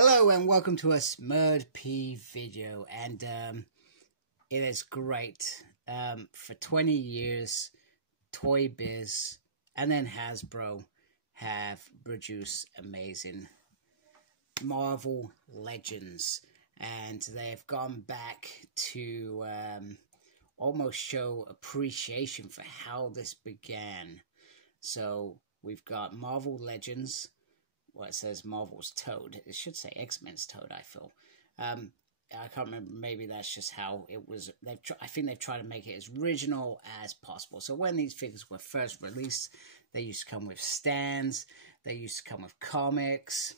Hello and welcome to a Smurd P video, and it is great. For 20 years, Toy Biz and then Hasbro have produced amazing Marvel Legends, and they've gone back to almost show appreciation for how this began. So we've got Marvel Legends. Well, it says Marvel's Toad. It should say X-Men's Toad, I feel. I can't remember. Maybe that's just how it was. I think they've tried to make it as original as possible. So when these figures were first released, they used to come with stands. They used to come with comics.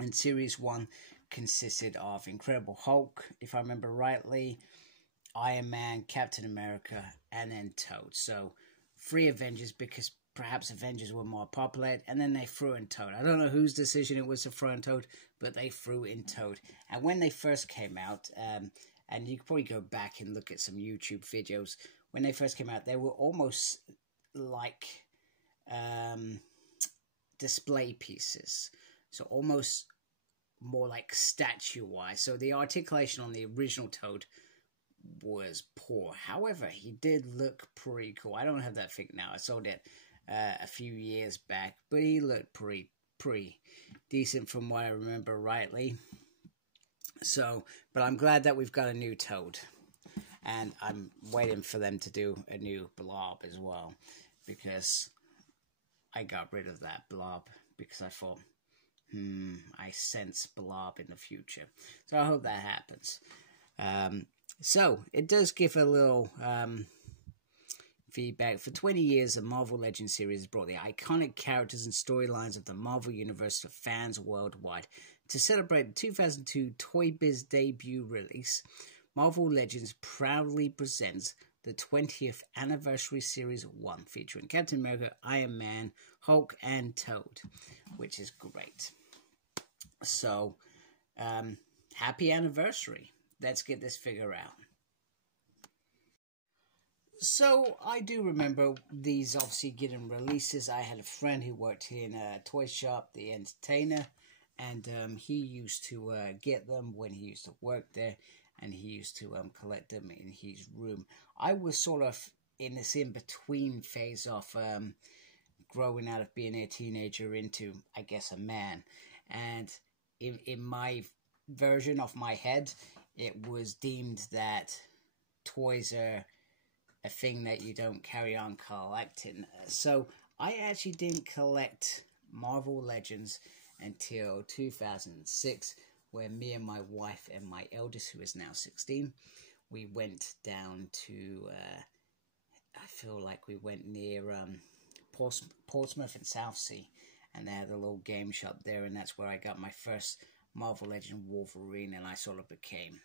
And Series 1 consisted of Incredible Hulk, if I remember rightly, Iron Man, Captain America, and then Toad. So 3 Avengers, because perhaps Avengers were more popular, and then they threw in Toad. I don't know whose decision it was to throw in Toad, but they threw in Toad. And when they first came out, and you could probably go back and look at some YouTube videos, when they first came out, they were almost like display pieces. So almost more like statue-wise. So the articulation on the original Toad was poor. However, he did look pretty cool. I don't have that figure now. I sold it a few years back, but he looked pretty decent from what I remember rightly. So, but I'm glad that we've got a new Toad, and I'm waiting for them to do a new Blob as well, because I got rid of that Blob because I thought, I sense Blob in the future. So I hope that happens. So it does give a little feedback. For 20 years, the Marvel Legends series has brought the iconic characters and storylines of the Marvel Universe to fans worldwide. To celebrate the 2002 Toy Biz debut release, Marvel Legends proudly presents the 20th Anniversary Series 1, featuring Captain America, Iron Man, Hulk, and Toad, which is great. So, happy anniversary. Let's get this figure out. So, I do remember these obviously getting releases. I had a friend who worked in a toy shop, The Entertainer, and he used to get them when he used to work there, and he used to collect them in his room. I was sort of in this in-between phase of growing out of being a teenager into, I guess, a man. And in my version of my head, it was deemed that toys are a thing that you don't carry on collecting. So I actually didn't collect Marvel Legends until 2006, where me and my wife and my eldest, who is now 16, we went down to, I feel like we went near Portsmouth and Southsea, and they had a little game shop there, and that's where I got my first Marvel Legend Wolverine, and I sort of became,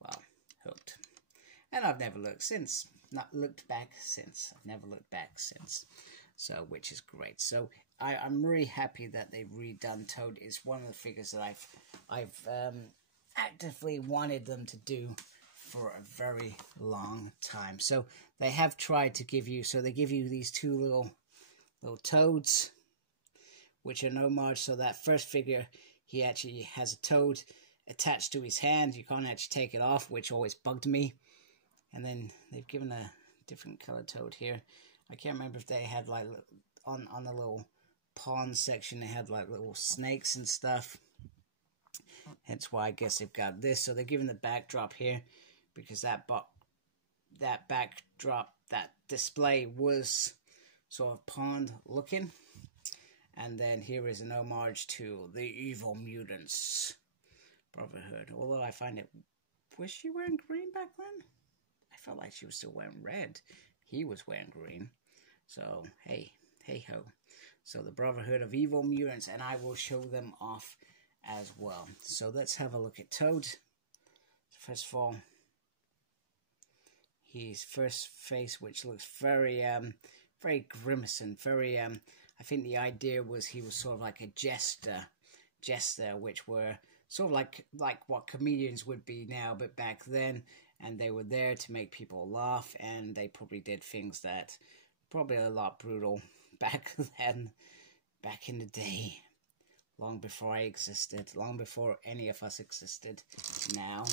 well, hooked. And I've never looked since. I've never looked back since. So, which is great. So, I'm really happy that they've redone Toad. It's one of the figures that I've actively wanted them to do for a very long time. So, they have tried to give you, so they give you these 2 little Toads, which are an homage. So that first figure, he actually has a Toad attached to his hand. You can't actually take it off, which always bugged me. And then they've given a different color Toad here. I can't remember if they had like on the little pond section, they had like little snakes and stuff. Hence why I guess they've got this. So they're giving the backdrop here, because that backdrop, that display was sort of pond looking. And then here is an homage to the Evil Mutants Brotherhood. Although I find it, was she wearing green back then? I felt like she was still wearing red. He was wearing green. So, hey ho. So the Brotherhood of Evil Mutants, and I will show them off as well. So let's have a look at Toad. First of all, his first face, which looks very grimacing, very I think the idea was he was sort of like a jester, which were sort of like what comedians would be now, but back then, and they were there to make people laugh, and they probably did things that probably a lot brutal back then, back in the day, long before I existed, long before any of us existed. Now,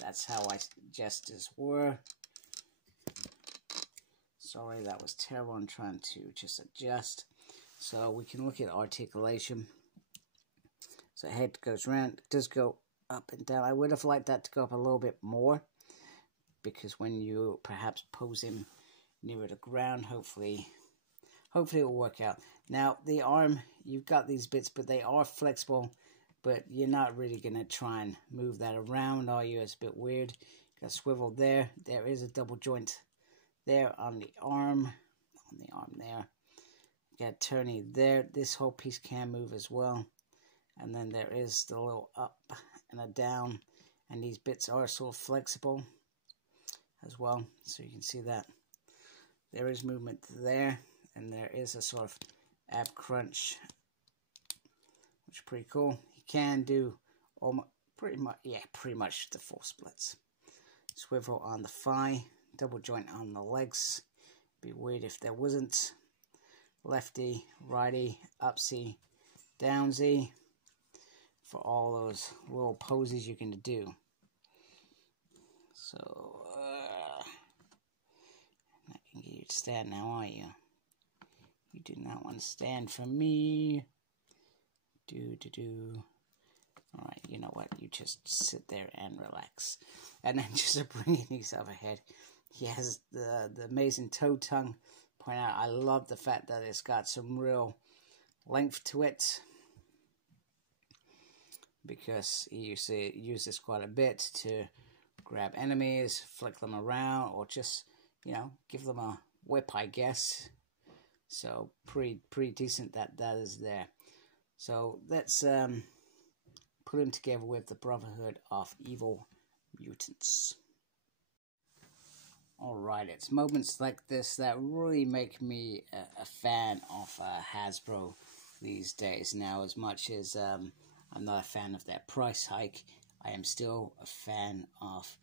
that's how jesters were. Sorry, that was terrible. I'm trying to just adjust. So we can look at articulation. So head goes round, it does go up and down. I would have liked that to go up a little bit more, because when you perhaps pose him nearer the ground, hopefully it will work out. Now, the arm, you've got these bits, but they are flexible, but you're not really going to try and move that around, are you? It's a bit weird. Got a swivel there. There is a double joint there on the arm there. Got turny there. This whole piece can move as well. And then there is the little up and a down. And these bits are sort of flexible as well. So you can see that there is movement there. And there is a sort of ab crunch, which is pretty cool. You can do almost, pretty much the full splits. Swivel on the thigh, double joint on the legs. Be weird if there wasn't. Lefty, righty, upsy, downsy, for all those little poses you can do. So, I can get you to stand now, are you? You do not want to stand for me. Alright, you know what? You just sit there and relax. And then just bringing yourself ahead. He has the amazing toe tongue. Point out, I love the fact that it's got some real length to it, because he used to use this quite a bit to grab enemies, flick them around, or just, you know, give them a whip, I guess. So pretty decent that is there. So let's put him together with the Brotherhood of Evil Mutants. Alright, it's moments like this that really make me a fan of Hasbro these days. Now, as much as I'm not a fan of their price hike, I am still a fan of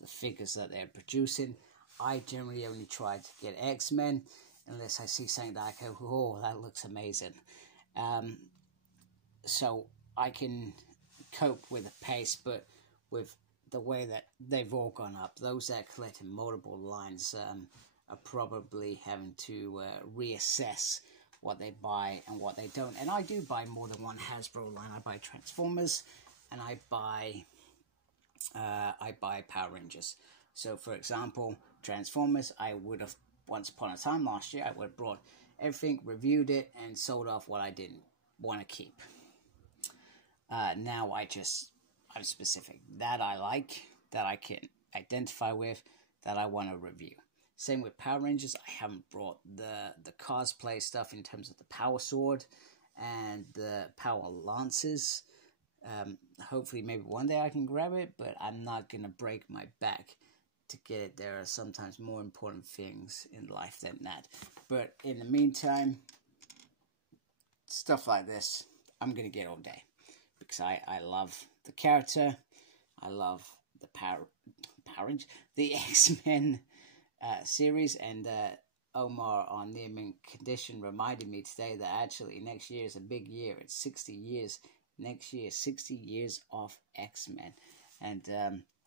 the figures that they're producing. I generally only try to get X-Men unless I see something that I go, oh, that looks amazing. So I can cope with the pace, but with the way that they've all gone up, those that are collecting multiple lines are probably having to reassess what they buy and what they don't. And I do buy more than one Hasbro line. I buy Transformers, and I buy Power Rangers. So, for example, Transformers, I would have, once upon a time last year, I would have brought everything, reviewed it, and sold off what I didn't want to keep. Now I'm specific. That I like, that I can identify with, that I want to review. Same with Power Rangers. I haven't brought the cosplay stuff in terms of the Power Sword and the Power Lances. Hopefully maybe one day I can grab it, but I'm not going to break my back to get it. There are sometimes more important things in life than that. But in the meantime, stuff like this, I'm going to get all day. Because I love the character, I love the the X-Men series, and Omar on Near Mint Condition reminded me today that actually next year is a big year. It's 60 years. Next year, 60 years of X-Men. And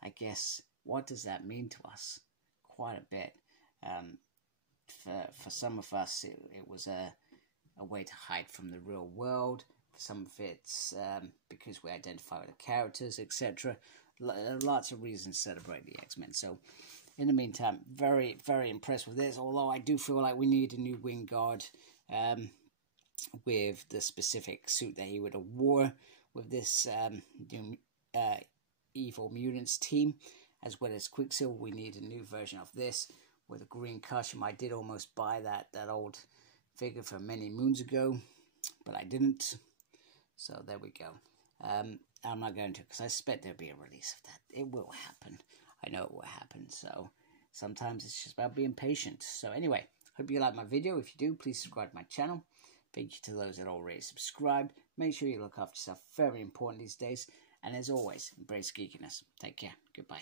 I guess, what does that mean to us? Quite a bit. For some of us, it was a way to hide from the real world. Some of it's because we identify with the characters, etc. Lots of reasons to celebrate the X-Men. So, in the meantime, very, very impressed with this. Although I do feel like we need a new Wing Guard with the specific suit that he would have wore with this Evil Mutants team, as well as Quicksilver. We need a new version of this with a green costume. I did almost buy that old figure from many moons ago, but I didn't. So there we go. I'm not going to, because I suspect there'll be a release of that. It will happen. I know it will happen. So sometimes it's just about being patient. So anyway, hope you like my video. If you do, please subscribe to my channel. Thank you to those that already subscribed. Make sure you look after yourself. Very important these days. And as always, embrace geekiness. Take care. Goodbye.